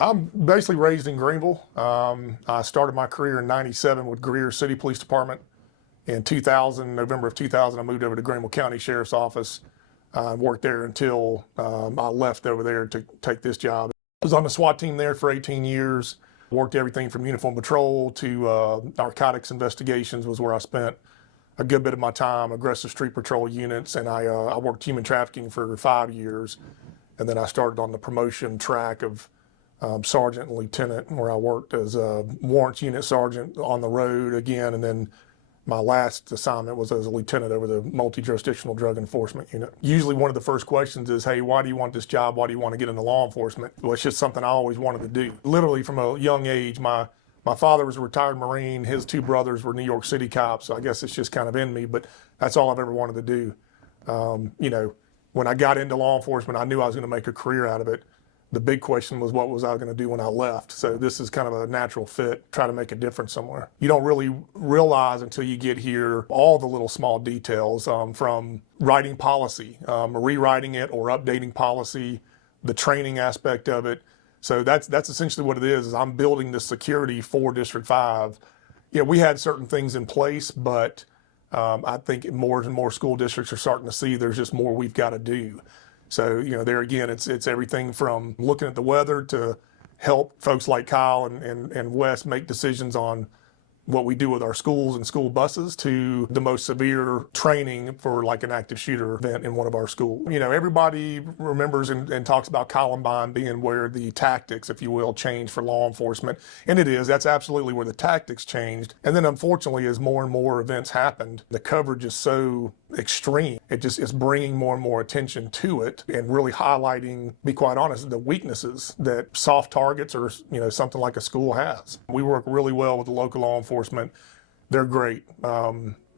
I'm basically raised in Greenville. I started my career in '97 with Greer City Police Department. In 2000, November of 2000, I moved over to Greenville County Sheriff's Office. I worked there until I left over there to take this job. I was on the SWAT team there for 18 years. Worked everything from uniform patrol to narcotics investigations was where I spent a good bit of my time, aggressive street patrol units, and I worked human trafficking for 5 years. And then I started on the promotion track of sergeant and lieutenant, where I worked as a warrants unit sergeant on the road again. And then my last assignment was as a lieutenant over the multi-jurisdictional drug enforcement unit. Usually one of the first questions is, hey, why do you want this job? Why do you want to get into law enforcement? Well, it's just something I always wanted to do. Literally from a young age, my father was a retired Marine. His two brothers were New York City cops. So I guess it's just kind of in me, but that's all I've ever wanted to do. When I got into law enforcement, I knew I was going to make a career out of it. The big question was, what was I going to do when I left? So this is kind of a natural fit, try to make a difference somewhere. You don't really realize until you get here all the little small details, from writing policy, rewriting it or updating policy, the training aspect of it. So that's essentially what it is I'm building the security for District 5. Yeah, we had certain things in place, but I think more and more school districts are starting to see there's just more we've got to do. So, there again, it's everything from looking at the weather to help folks like Kyle and Wes make decisions on what we do with our schools and school buses to the most severe training for like an active shooter event in one of our schools. Everybody remembers and talks about Columbine being where the tactics, if you will, changed for law enforcement. And it is. That's absolutely where the tactics changed. And then unfortunately, as more and more events happened, the coverage is so extreme. It just is bringing more and more attention to it and really highlighting, be quite honest, the weaknesses that soft targets or something like a school has. We work really well with the local law enforcement. They're great.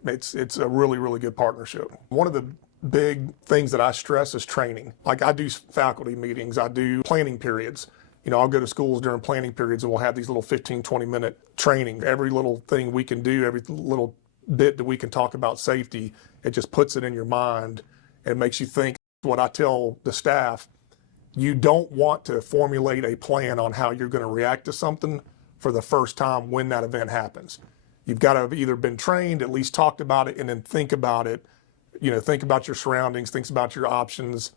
It's a really, really good partnership. One of the big things that I stress is training. Like I do faculty meetings, I do planning periods. I'll go to schools during planning periods and we'll have these little 15, 20-minute training. Every little thing we can do, every little bit that we can talk about safety, it just puts it in your mind and makes you think. What I tell the staff, you don't want to formulate a plan on how you're going to react to something for the first time when that event happens. You've got to have either been trained, at least talked about it, and then think about it. Think about your surroundings, think about your options,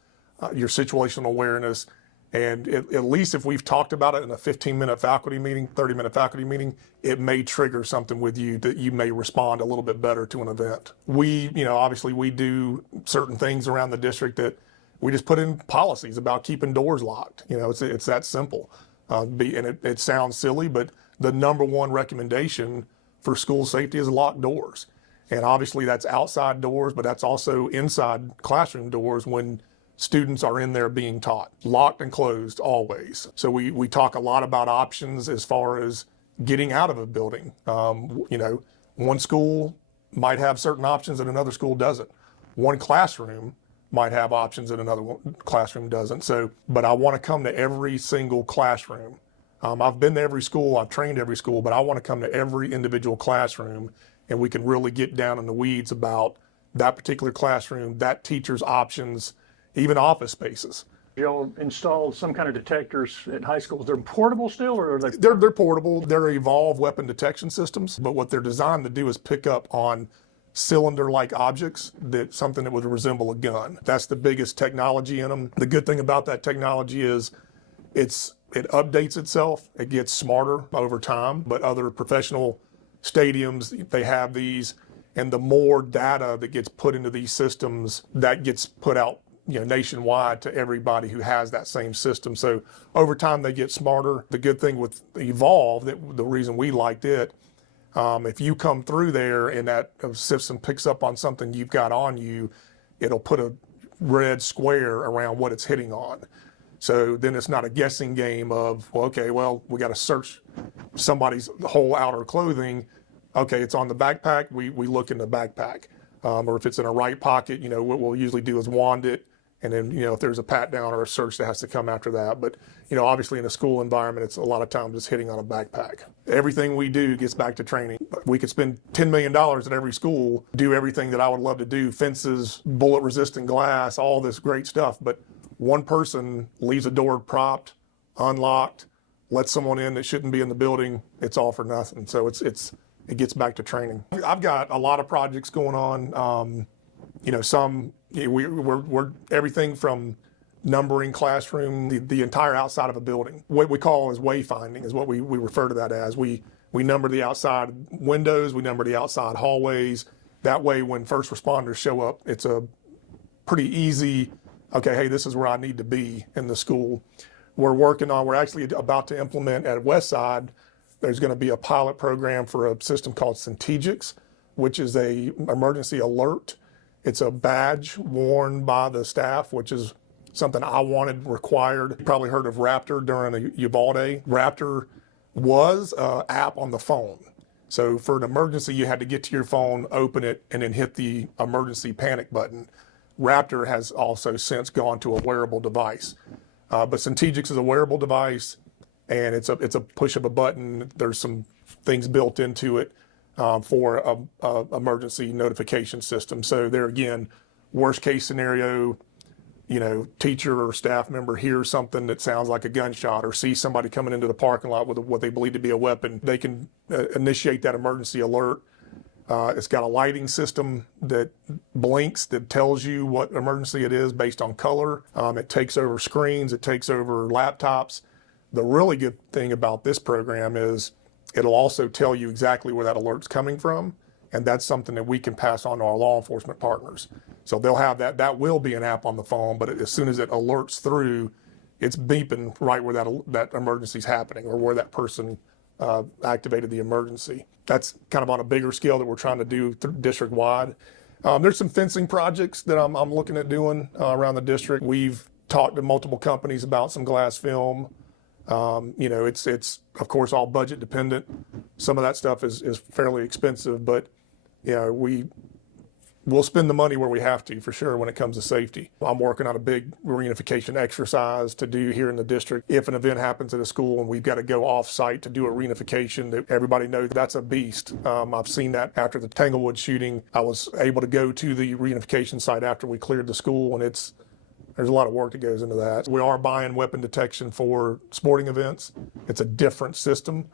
your situational awareness. And at least if we've talked about it in a 15-minute faculty meeting, 30-minute faculty meeting, it may trigger something with you that you may respond a little bit better to an event. We, obviously we do certain things around the district that we just put in policies about keeping doors locked. It's that simple. And it sounds silly, but the number one recommendation for school safety is locked doors. And obviously that's outside doors, but that's also inside classroom doors when students are in there being taught. Locked and closed always. So we talk a lot about options as far as getting out of a building. One school might have certain options and another school doesn't. One classroom might have options and another classroom doesn't. But I want to come to every single classroom. I've been to every school, I've trained every school, but I want to come to every individual classroom and we can really get down in the weeds about that particular classroom, that teacher's options, even office spaces. Y'all installed some kind of detectors at high schools. They're portable still, or are they? They're portable. They're evolved weapon detection systems, but what they're designed to do is pick up on cylinder-like objects, something that would resemble a gun. That's the biggest technology in them. The good thing about that technology is it updates itself. It gets smarter over time, but other professional stadiums, they have these, and the more data that gets put into these systems, that gets put out nationwide to everybody who has that same system. So over time they get smarter. The good thing with Evolve, the reason we liked it, if you come through there and that system picks up on something you've got on you, it'll put a red square around what it's hitting on. So then it's not a guessing game of, we got to search somebody's whole outer clothing. Okay, it's on the backpack, we look in the backpack. Or if it's in a right pocket, what we'll usually do is wand it. And then, if there's a pat down or a search that has to come after that. But, obviously in a school environment, it's a lot of times it's hitting on a backpack. Everything we do gets back to training. We could spend $10 million at every school, do everything that I would love to do, fences, bullet resistant glass, all this great stuff. But one person leaves a door propped, unlocked, let someone in that shouldn't be in the building, it's all for nothing. So it gets back to training. I've got a lot of projects going on. We're everything from numbering classroom, the entire outside of a building. What we call is wayfinding is what we refer to that as. We number the outside windows, we number the outside hallways. That way, when first responders show up, it's a pretty easy, okay, hey, this is where I need to be in the school. We're actually about to implement at Westside, there's going to be a pilot program for a system called Centegix, which is a emergency alert. It's a badge worn by the staff, which is something I wanted required. You probably heard of Raptor during Uvalde. Raptor was an app on the phone. So for an emergency, you had to get to your phone, open it, and then hit the emergency panic button. Raptor has also since gone to a wearable device. But Centegix is a wearable device, and it's a push of a button. There's some things built into it for a emergency notification system. So there again, worst case scenario, teacher or staff member hears something that sounds like a gunshot or sees somebody coming into the parking lot with what they believe to be a weapon. They can initiate that emergency alert. It's got a lighting system that blinks, that tells you what emergency it is based on color. It takes over screens, it takes over laptops. The really good thing about this program is it'll also tell you exactly where that alert's coming from, and that's something that we can pass on to our law enforcement partners. So they'll have that. That will be an app on the phone, but as soon as it alerts through, it's beeping right where that emergency is happening or where that person activated the emergency. That's kind of on a bigger scale that we're trying to do district wide. There's some fencing projects that I'm looking at doing around the district. We've talked to multiple companies about some glass film. It's of course all budget dependent. Some of that stuff is fairly expensive, but we'll spend the money where we have to, for sure, when it comes to safety. I'm working on a big reunification exercise to do here in the district. If an event happens at a school and we've got to go off-site to do a reunification, that everybody knows that's a beast. I've seen that after the Tanglewood shooting. I was able to go to the reunification site after we cleared the school, and there's a lot of work that goes into that. We are buying weapon detection for sporting events. It's a different system,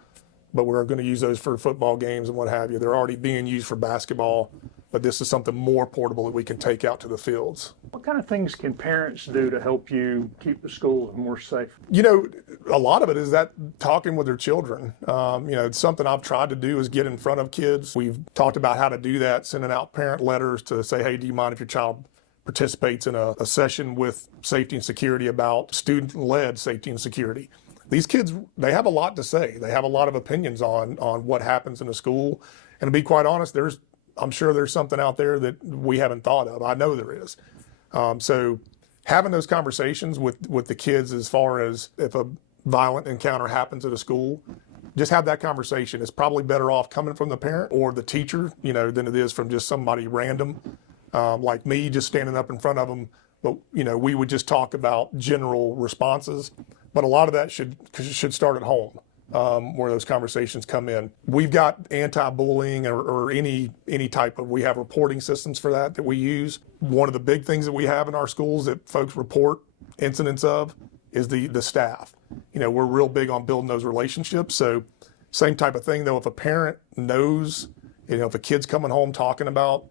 but we're going to use those for football games and what have you. They're already being used for basketball, but this is something more portable that we can take out to the fields. What kind of things can parents do to help you keep the school more safe? A lot of it is that talking with their children. It's something I've tried to do is get in front of kids. We've talked about how to do that, sending out parent letters to say, hey, do you mind if your child participates in a session with safety and security about student-led safety and security? These kids, they have a lot to say. They have a lot of opinions on what happens in a school. And to be quite honest, I'm sure there's something out there that we haven't thought of. I know there is. So having those conversations with the kids as far as if a violent encounter happens at a school, just have that conversation. It's probably better off coming from the parent or the teacher, than it is from just somebody random like me just standing up in front of them. But, we would just talk about general responses. But a lot of that should start at home. Where those conversations come in. We've got anti-bullying or any type of, we have reporting systems for that we use. One of the big things that we have in our schools that folks report incidents of is the staff. We're real big on building those relationships. So same type of thing though, if a parent knows, if a kid's coming home talking about,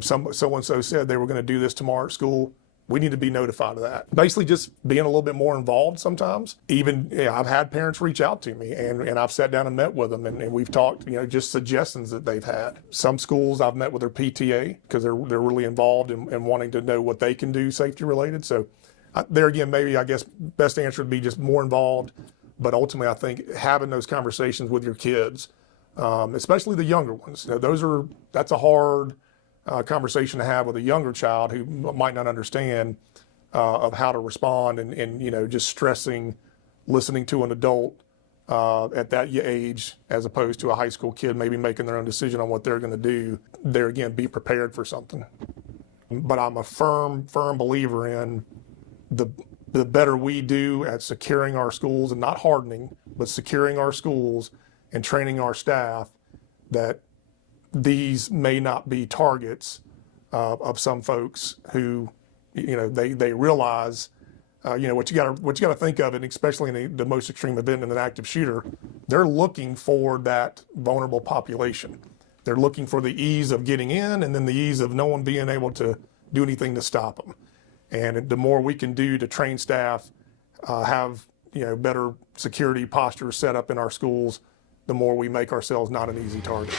so-and-so said they were going to do this tomorrow at school, we need to be notified of that. Basically just being a little bit more involved sometimes. Even, I've had parents reach out to me and I've sat down and met with them and we've talked, just suggestions that they've had. Some schools I've met with their PTA because they're really involved in wanting to know what they can do safety related. So there again, maybe I guess best answer would be just more involved. But ultimately I think having those conversations with your kids, especially the younger ones, that's a hard conversation to have with a younger child who might not understand of how to respond and just stressing, listening to an adult at that age as opposed to a high school kid maybe making their own decision on what they're going to do. There again, be prepared for something. But I'm a firm believer in the better we do at securing our schools and not hardening, but securing our schools and training our staff, that these may not be targets of some folks who, they realize what you got to think of, and especially in the most extreme event in an active shooter, they're looking for that vulnerable population. They're looking for the ease of getting in, and then the ease of no one being able to do anything to stop them. And the more we can do to train staff, have better security posture set up in our schools, the more we make ourselves not an easy target.